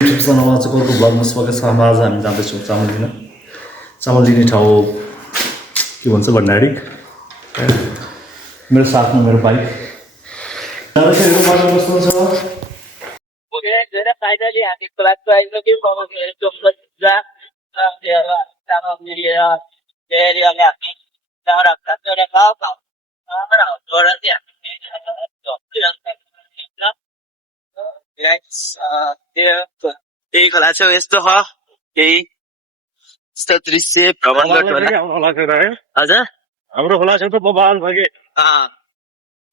YouTube च्यानलमा चाहिँ अर्को ब्लगमा स्वागत छ। आज हामी जाँदैछौँ चामल लिन। चामल लिने ठाउँ के भन्छ भण्डारी। मेरो साथमा मेरो बाइक जाँदैछौँ। बाटो कस्तो छ? Finally, हामी खोलाको आइसक्यौँ। एरियाले हामी त्यही खोला छेउ यस्तो छ केही यस्तो दृश्य भ्रमण गर्नु हजुर हाम्रो खोला छ त बबाल भयो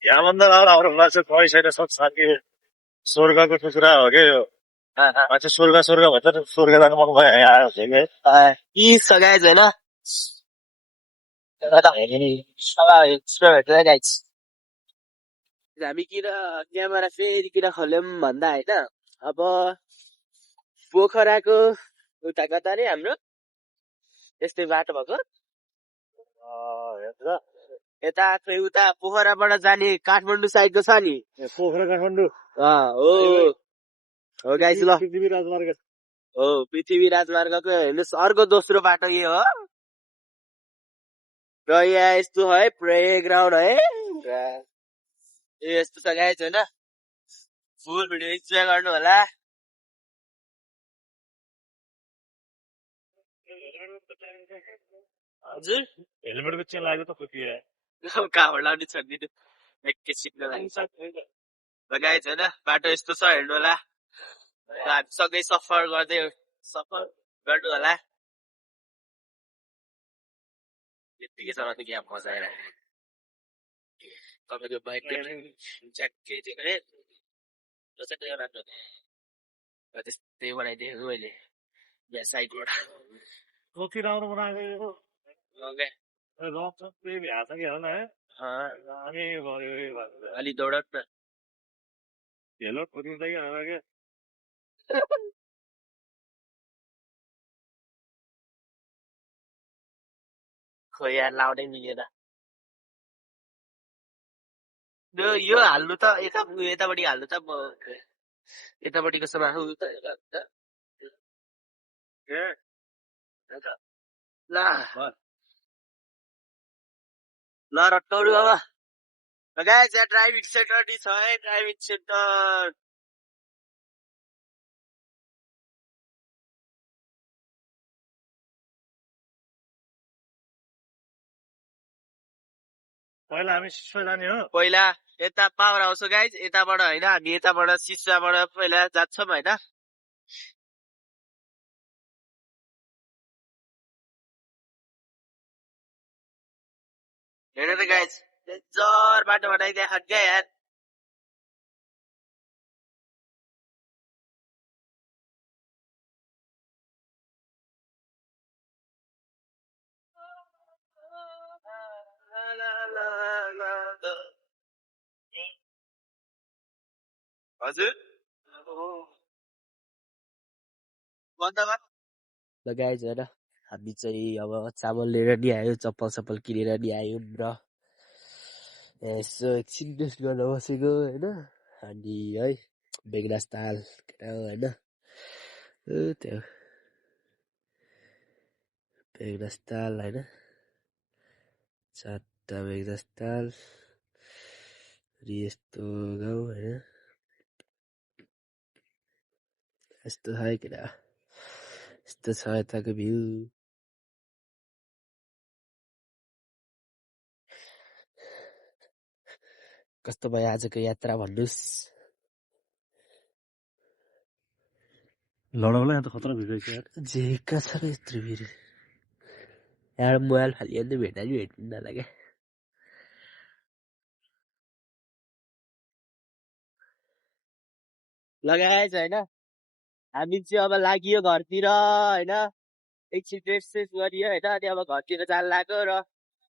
यहाँभन्दा राम्रो खोला छ कहीँ छैन। सब साथी स्वर्गको टुक्रा हो क्या यो। मान्छे स्वर्ग स्वर्ग भन्छ नि, स्वर्ग जानु मन भयो यहाँ आयो यी सगाइ छैन हामी किन क्यामेरा फेरि किन खोल्यौँ भन्दा होइन, अब पोखराको उता कता रे हाम्रो यस्तै बाटो भएको यता खै उता पोखराबाट जाने काठमाडौँ साइडको छ नि पोखरा काठमाडौँ हो गाइस ल पृथ्वी राजमार्ग हो पृथ्वी राजमार्गको हेर्नुहोस् अर्को दोस्रो बाटो यो हो र यहाँ यस्तो है प्ले ग्राउन्ड है यस्तो छ गाइस होइन। फुल भिडियो इन्जोय गर्नु होला। हजुर हेलमेटको चेन लाग्यो त कति कहाँबाट लाउने छोडिदिनु एकैछिनको लागि गाइस होइन। बाटो यस्तो छ हेर्नु होला। हामी सँगै सफर गर्नु होला। यत्तिकै चलाउँदै क्या मजा आइरहेको तपाईँको बाइक त्यस्तै बनाइदिएको मैले यहाँ साइडबाट कति राम्रो बनाएको अलि दौडत न खोइ यहाँ लाउनै मिलेन। यो हाल्नु त यतापट्टि हाल्नु त म यतापट्टिको समाउ त ल रट्टाउनु अब गाइस यहाँ ड्राइभिङ सेन्टर नि छ है। ड्राइभिङ सेन्टर पहिला हामी सिस्वा जाने हो। पहिला यता पावर हाउस हो गाइस। यताबाट होइन हामी यताबाट सिस्वाबाट पहिला जान्छौँ होइन। हेर त गाइस डेन्जर बाटो बनाइदिएको क्या यार। हजुर ल गाइस होइन हामी चाहिँ अब चामल लिएर नि आयो, चप्पल सप्पल किनेर नि आयौँ र यसो एकछिन रेस्ट गर्न बसेको होइन। अनि है बेगनास ताल केटा होइन त्यो बेगनास ताल होइन। 4टा बेगनास ताल यस्तो गाउँ होइन। यस्तो छ है केटा, यस्तो छ यताको भ्यू। कस्तो भयो आजको यात्रा भन्नुहोस्। लडाउला यहाँ त खतरा भिड छ यार। जेका छ र यत्रो भिड यहाँ मोबाइल फालियो भने भेट्दा नि भेट्नु लाग्यो। लगाएछ होइन। हामी चाहिँ अब लागियो घरतिर होइन। एकछिन रेस्ट सेस्ट गरियो होइन। अनि अब घरतिर जानु लाग्यो र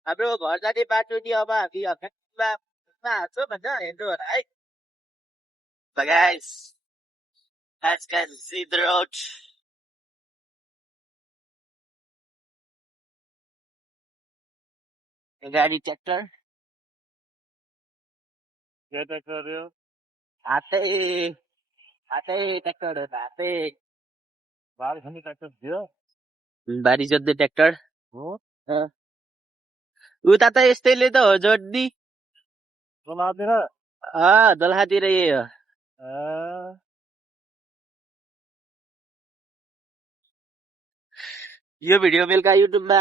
हाम्रो घर जाने बाटो नि अब हामी हाल्छौँ भनेर हेर्नु होला है। Guys, as can see the road. गाडी ट्र्याक्टर हातै ट्र्याक्टर हातै बारी खन्ने ट्र्याक्टर थियो बारी जोत्ने ट्र्याक्टर हो उता त यस्तैले त हो जोड्नी चलातिर दोलखातिर यही हो यो भिडियो बेलुका युट्युबमा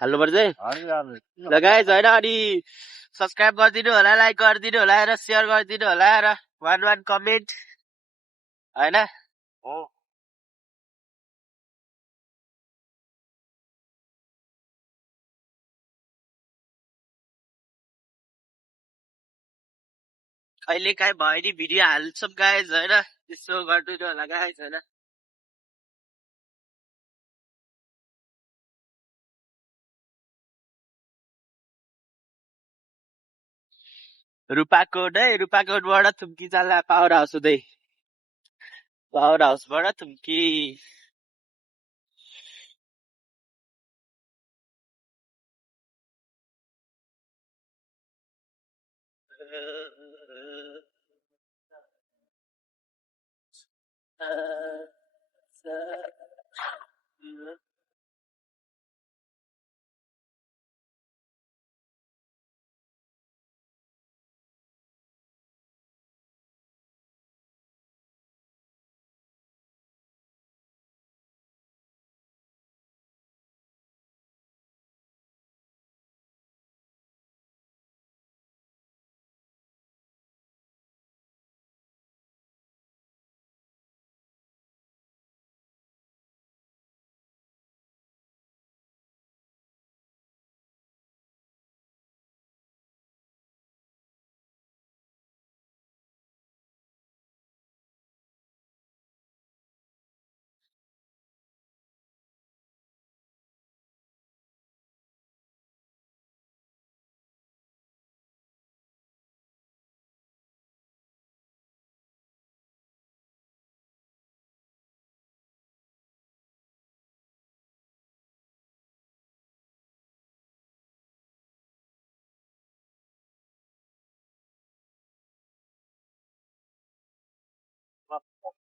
हाल्नुपर्छ है ल गाइज होइन अनि सब्सक्राइब गरिदिनु होला लाइक गरिदिनु होला र सेयर गरिदिनु होला र वान कमेन्ट होइन हो कहिले काहीँ भयो नि भिडियो हाल्छौँ गाइज होइन यसो गरिदिनु होला गाइज होइन रूपाकोटबाट थुम्की जाला पावर हाउस हुँदै पावर हाउसबाट थुम्की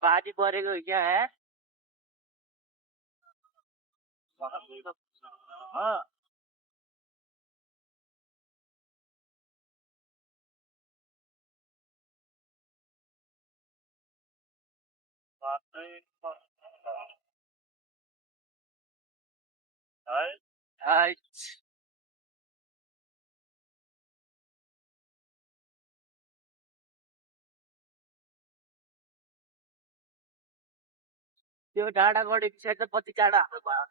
पानी परेको क्या है त्यो डाँडा गढी पछाडि त कति टाढा हाम्रो भयो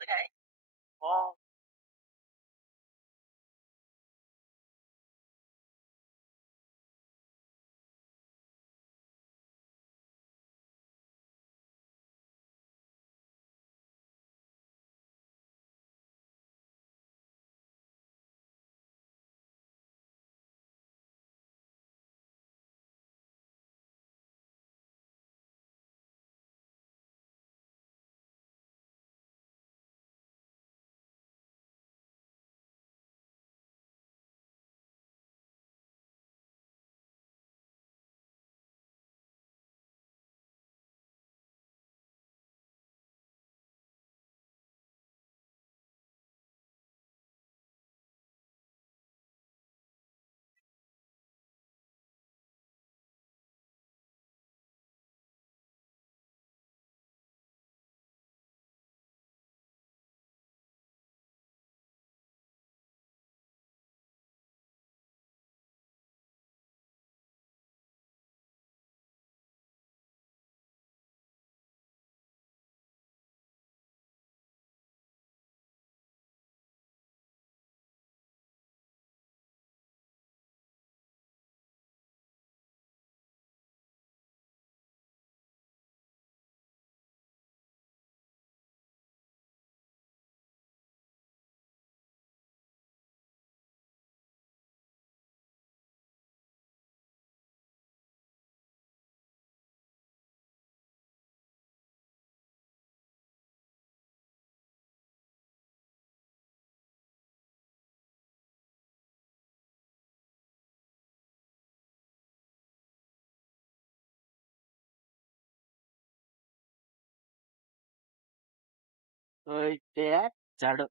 ओइ यार झाडो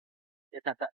यता त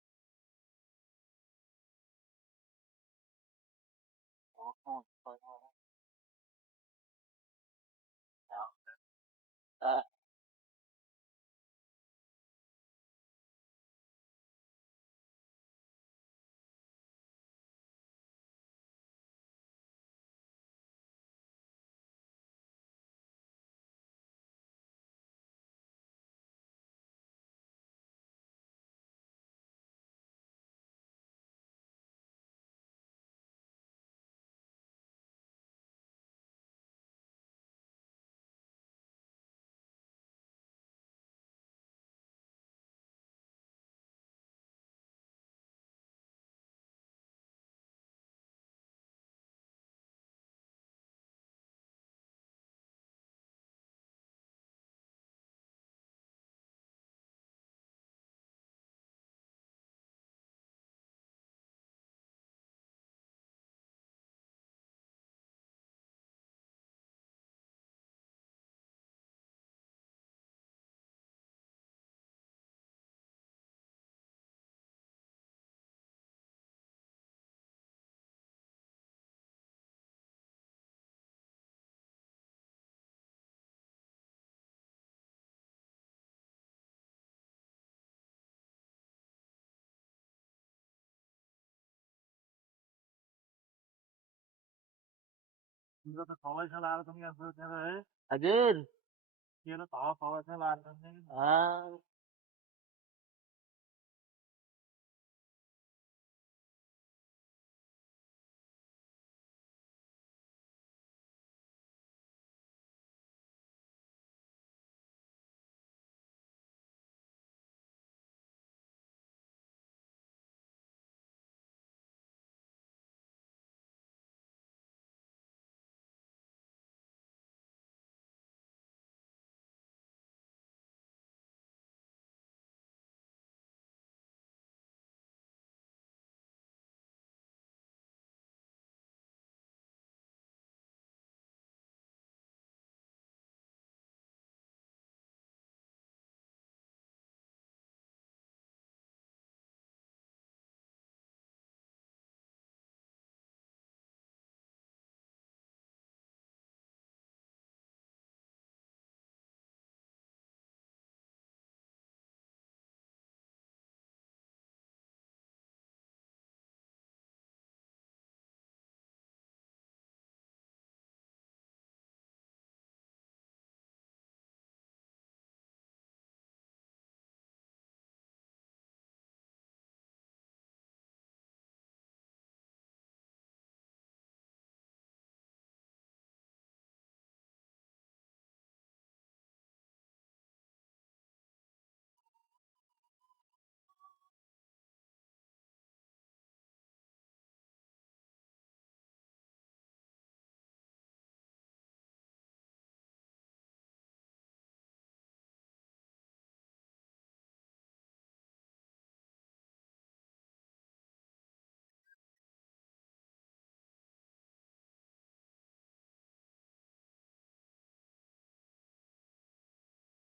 तिम्रो त सबै छ लाएर पनि यहाँ सोचेर है हजुर तेरो त सबै छ लाएर पनि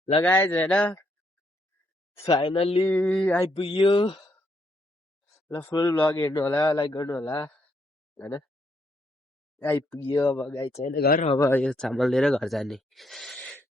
लगाएछ होइन फाइनल्ली आइपुग्यो ल फुल भ्लग हेर्नु होला लाइक गर्नु होला होइन आइपुग्यो अब गाई छैन घर अब यो चामल लिएर घर जाने